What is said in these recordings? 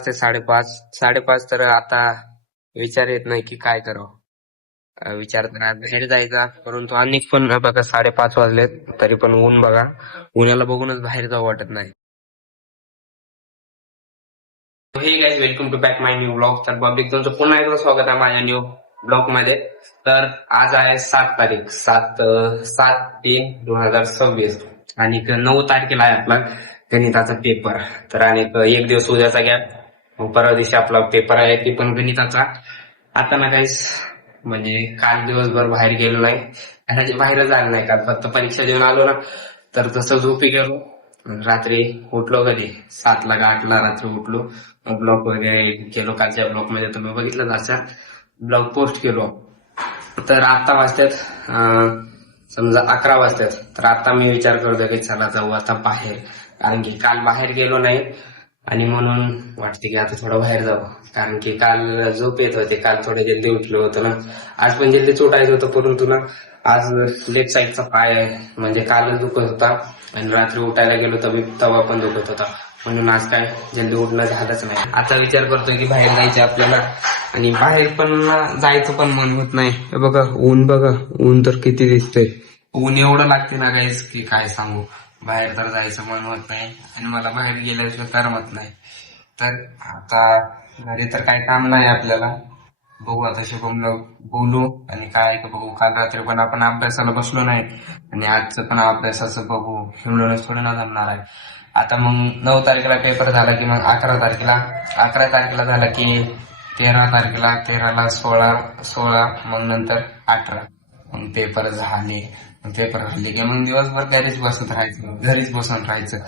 ते 5:30 तर आता विचार येत नाही की काय करावं. विचार तर आज बाहेर जायचा, परंतु अनेक पण बघा 5:30 वाजलेत तरी पण ऊन बघा. उन्हाला बघूनच बाहेर जाऊ वाटत नाही. Hey guys, welcome to back my new blog. तर पब्लिक तुमचं पुन्हा एकदा स्वागत आहे माझ्या न्यू ब्लॉग मध्ये. तर आज आहे 7 तारीख, 7/3/2026 आणि 9 तारखेला आहे आपला गणिताचा पेपर. तर आणि एक दिवस उद्याचा गॅप, मग परवा दिवशी आपला पेपर आहे ते पण गणिताचा. आता ना काहीच म्हणजे काल दिवसभर बाहेर गेलो नाही, घराच्या बाहेरच आलो नाही. काल फक्त परीक्षा देऊन आलो ना, तर तसं झोपी गेलो. रात्री उठलो कधी 7ला का 8ला रात्री उठलो. ब्लॉग वगैरे केलो. कालच्या ब्लॉग मध्ये तुम्ही बघितलं, असा ब्लॉग पोस्ट केलो. तर आता वाजतात समजा 11 वाजतात. तर आता मी विचार करतोय की चला जाऊ आता बाहेर, कारण की काल बाहेर गेलो नाही आणि म्हणून वाटते की आता थोडं बाहेर जावं. कारण की काल झोप येत होते, काल थोडं जल्दी उठलो होतो ना. आज पण जल्दी उठायचं होतं, परंतु ना आज लेफ्ट साईडचा पाय म्हणजे कालच दुखत होता आणि रात्री उठायला गेलो तेव्हा पण दुखत होता, म्हणून आज काय जल्दी उठणं झालंच नाही. आता विचार करतोय की बाहेर जायचं आपल्याला, आणि बाहेर पण जायचं पण मन होत नाही. बघा ऊन, बघा ऊन तर किती दिसतंय. ऊन एवढं लागते ना गाईस की काय सांगू. बाहेर तर जायचं मन होत नाही आणि मला बाहेर गेल्याशिवाय करमत नाही. तर आता घरी तर काही काम नाही आपल्याला. बघू आता शुभमला बोलू आणि काय का बघू. काल रात्री पण आपण अभ्यासाला बसलो नाही आणि आजचं पण अभ्यासाचं बघू. एवढंच थोडं ना जमणार आहे. आता मग 9 तारखेला पेपर झाला की मग 11 तारखेला झाला की 13 तारखेला, 13ला 16 मग नंतर 18. मग पेपर झाले. की मग दिवसभर घरीच बसून राहायचं.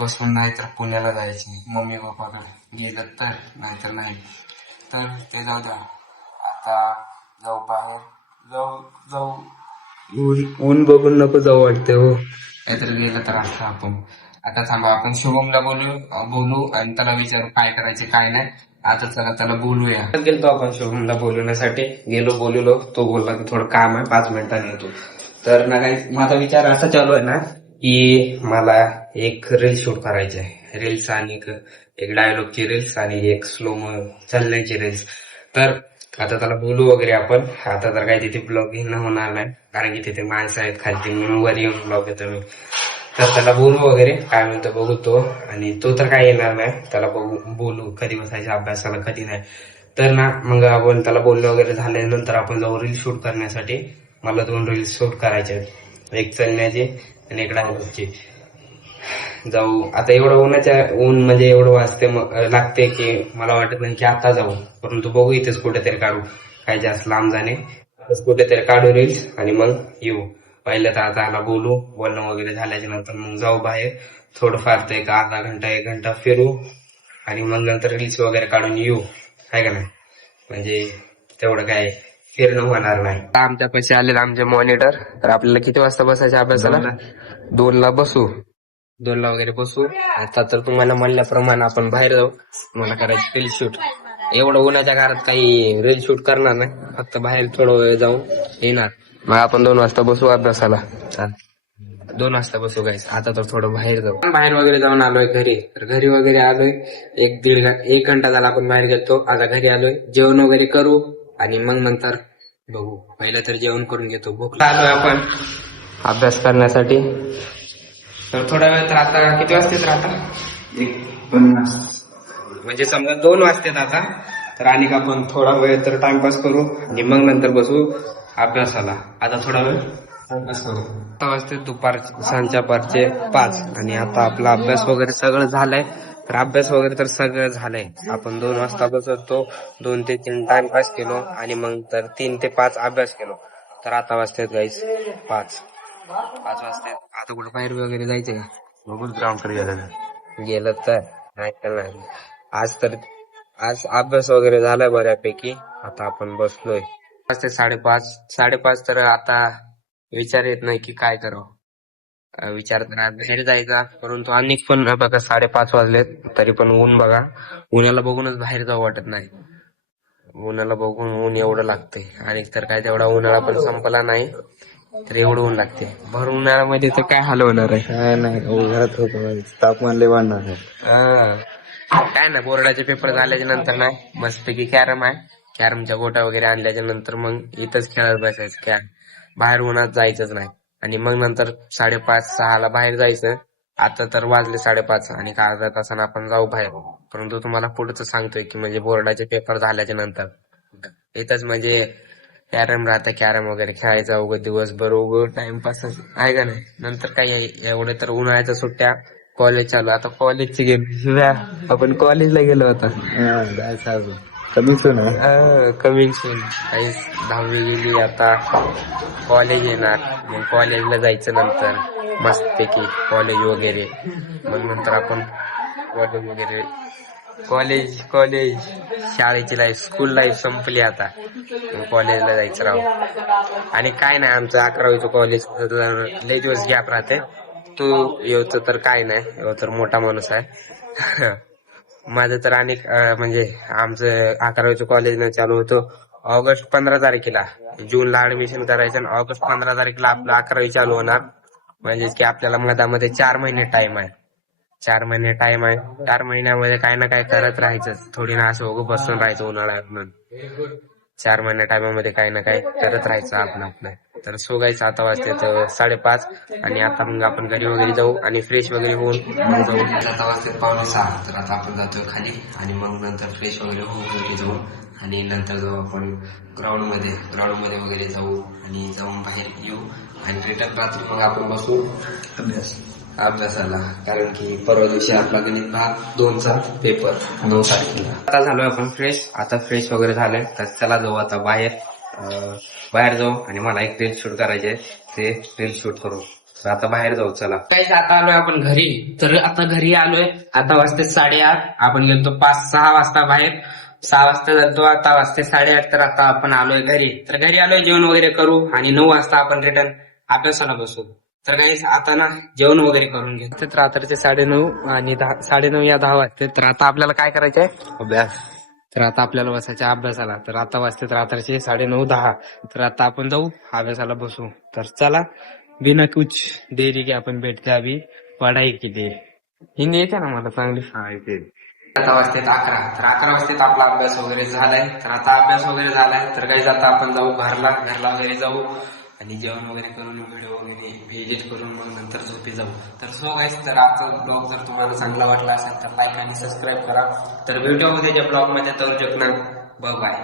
बसून नाही तर पुण्याला जायचे मम्मी पप्पाकडे, गेलं तर नाहीतर नाही. तर ते जाऊ द्या, आता जाऊ बाहेर. जाऊ ऊन बघून नको जाऊ वाटते हो. नाहीतर गेलं तर आता थांबा, आपण शुभमला बोलू आणि त्याला विचारू काय करायचे काय नाही. आता चला त्याला बोलूया. गेलो आपण शुभमला बोलवण्यासाठी, बोललो. तो बोलला की थोडं काम आहे, 5 मिनिटांनी येतो. तर ना काही माझा विचार असा चालू आहे ना की मला एक रील शूट करायची आहे. रील्स आणि एक डायलॉगची रील्स आणि एक स्लो चालण्याची रील्स. तर आता त्याला बोलू वगैरे आपण. आता तर काय तिथे ब्लॉग घेणं होणार नाही, कारण की तिथे माणसं आहेत खालती, म्हणून वर येऊन ब्लॉग येतो मी. तर त्याला बोलू वगैरे, काय म्हणतो बघू तो. आणि तो तर काय येणार नाही, त्याला बोलू कधी बसायच्या अभ्यासाला कधी नाही. तर ना मग आपण त्याला बोलणं वगैरे झाल्यानंतर आपण जाऊ रील शूट करण्यासाठी. मला 2 रील्स शूट करायचे आहेत, एक चलण्याची आणि एक डायलॉगची. जाऊ आता. ऊन म्हणजे एवढं लागते की मला वाटत नाही की आता जाऊ, परंतु बघू इथेच कुठेतरी काढू. काय जास्त लांब जाणे, कुठेतरी काढू रील्स आणि मग येऊ. पहिलं तर आता आला बोलणं वगैरे झाल्याच्या नंतर मग जाऊ बाहेर. थोडंफार तर एक अर्धा घंटा 1 घंटा फिरू आणि मग नंतर रील्स वगैरे काढून येऊ, काय का नाही. म्हणजे तेवढं काय फिरणं होणार नाही. आमच्या पैसे आले आमचे मॉनिटर. तर आपल्याला किती वाजता बसायचं अभ्यासाला? 2ला बसू. 2ला वगैरे बसू. आता तर तुम्हाला म्हणल्याप्रमाणे आपण बाहेर जाऊ. मला करायची रील शूट. एवढं उन्हाच्या घरात काही रील शूट करणार नाही, फक्त बाहेर थोडं वेळ जाऊन येणार. मग आपण 2 वाजता बसू अभ्यासाला. 2 वाजता बसू गाईस. आता तर थोडं बाहेर जाऊ. बाहेर वगैरे जाऊन आलोय घरी. तर घरी वगैरे आलोय, 1 घंटा झाला आपण बाहेर गेलतो. आता घरी आलोय, जेवण वगैरे करू आणि मग नंतर बघू. पहिलं तर जेवण करून घेतो. भूक आलोय आपण अभ्यास करण्यासाठी. तर थोडा वेळ तर आता किती वाजतेत राहता? 1:50 म्हणजे समजा 2 वाजतेत आता. तर आणि आपण थोडा वेळ तर टाइमपास करू आणि मग नंतर बसू अभ्यासाला. आता थोडा वेळ टाइमपास करू. 6 वाजते सांजच्या पारचे 5 आणि आता आपला अभ्यास वगैरे सगळं झालंय. तर अभ्यास वगैरे तर सगळं झालंय. आपण 2 वाजता बसतो, 2 ते 3 टाइमपास केलो आणि मग तर 3 ते 5 अभ्यास केलो. तर आता वाजतेत गाईस 5 वाजते. आता कुठं बाहेर वगैरे जायचं का? बघूच ग्राउंड कडे गेलं तर नाही तर नाही. आज अभ्यास वगैरे झालाय बऱ्यापैकी. आता आपण बसलोय. 5:30 तर आता विचार येत नाही की काय करावं. विचार तर आज बाहेर जायचा, परंतु अनेक पण बघा 5:30 वाजलेत तरी पण ऊन बघा. उन्हाला बघूनच बाहेर जाऊ वाटत नाही. उन्हाला बघून ऊन एवढं लागतंय. आणि तर काय तेवढा उन्हाळा पण संपला नाही, तर एवढं ऊन लागते. भर उन्हाळ्यामध्ये तर काय हाल होणार आहे. काय नाही घरात होतो, तापमान लय वाढणार आहे. काय ना बोर्डाचे पेपर झाल्याच्या नंतर ना मस्तपैकी कॅरम आहे. कॅरमच्या गोट्या वगैरे आणल्याच्या नंतर मग इथंच खेळत बसायचं. बाहेर उन्हात जायचंच नाही. आणि मग नंतर 5:30-6 बाहेर जायचं. आता तर वाजले 5:30 आणि अर्ध्या तासानं आपण जाऊ बाहेर. परंतु तुम्हाला पुढचं सांगतोय की म्हणजे बोर्डाचे पेपर झाल्याच्या नंतर इथंच म्हणजे कॅरम राहतं. कॅरम वगैरे खेळायचा उगं दिवसभर उगं टाइमपास आहे का नाही. नंतर काय एवढे तर उन्हाळ्याच्या सुट्ट्या कॉलेज चालू. आता कॉलेजचे गेम आपण कॉलेजला गेलो होता. कमिंग सून काही 10वी गेली आता कॉलेज येणार. मग कॉलेजला जायचं नंतर मस्तपैकी कॉलेज वगैरे. मग नंतर आपण कॉलेज वगैरे कॉलेज शाळेची लाईफ स्कूल लाईफ संपली आता. कॉलेजला जायचं राहू. आणि काय नाही आमचं 11वीचं कॉलेज लई दिवस गॅप राहते. तू येवचं तर काय नाही, येव तर मोठा माणूस आहे. माझं तर अनेक म्हणजे आमचं 11वीचं कॉलेज न चालू होतं ऑगस्ट 15 तारखेला. जूनला ऍडमिशन करायचं आणि ऑगस्ट 15 तारखेला आपलं 11वी चालू होणार. म्हणजेच की आपल्याला मधामध्ये 4 महिने टाइम आहे. 4 महिने टाइम आहे. 4 महिन्यामध्ये काय ना काय करत राहायचं. थोडी ना असं उगं बसून राहायचं उन्हाळ्यात म्हणून. 4 महिन्या टायमामध्ये काही ना काही करत राहायचं आपलं. तर सो गाईस आता वाजते 5:30 आणि आता मग आपण घरी वगैरे जाऊ आणि फ्रेश वगैरे होऊन मग जाऊ. आता वाजते 5:45. तर आता आपण जातोय खाली आणि मग नंतर फ्रेश वगैरे होऊन घरी जाऊ आणि नंतर जाऊ आपण ग्राउंड मध्ये वगैरे जाऊ आणि जाऊन बाहेर येऊ आणि रिटर्न रात्री मग आपण बसू अभ्यासाला. कारण की परवा दिवशी आपला गणित भाग 2चा पेपर 9 तारखेला. आता झालोय आपण फ्रेश. आता फ्रेश वगैरे झालंय तर चला जाऊ आता बाहेर जाऊ आणि मला एक रील शूट करायचे ते रील शूट करू. तर आता बाहेर जाऊ चला. काही आता आलोय आपण घरी. तर आता घरी आलोय. आता वाजते 8:30. आपण गेलतो 5-6 वाजता बाहेर. 6 वाजता जातो. आता वाजते 8:30. तर आता आपण आलोय घरी. तर घरी आलोय जेवण वगैरे करू आणि 9 वाजता आपण रिटर्न अभ्यासाला बसू. तर काही आता ना जेवण वगैरे करून घेतो. रात्रीचे 9:30 आणि 9:30 या 10 वाजते. तर आता आपल्याला काय करायचंय अभ्यास. तर आता आपल्याला बसायचं अभ्यासाला. तर आता वाजते रात्रीचे 9:30-10. तर आता आपण जाऊ अभ्यासाला बसू. तर चला बिना कुछ देरी के आपण भेटते अभी पढाई की देर. हिंदी येते ना मला चांगली. आता वाजते 11. तर 11 वाजता आपला अभ्यास वगैरे झालाय. तर आता अभ्यास वगैरे झालाय तर काही आता आपण जाऊ घरला वगैरे जाऊ आणि जेवण वगैरे करून व्हिडिओ वगैरे एडिट करून मग नंतर झोपी जाऊ. तर सो गाईस तर आजचा ब्लॉग जर तुम्हाला चांगला वाटला असेल तर लाईक आणि सबस्क्राईब करा. तर व्हिडिओ उद्याच्या ब्लॉग मध्ये तर जगणार. बाय.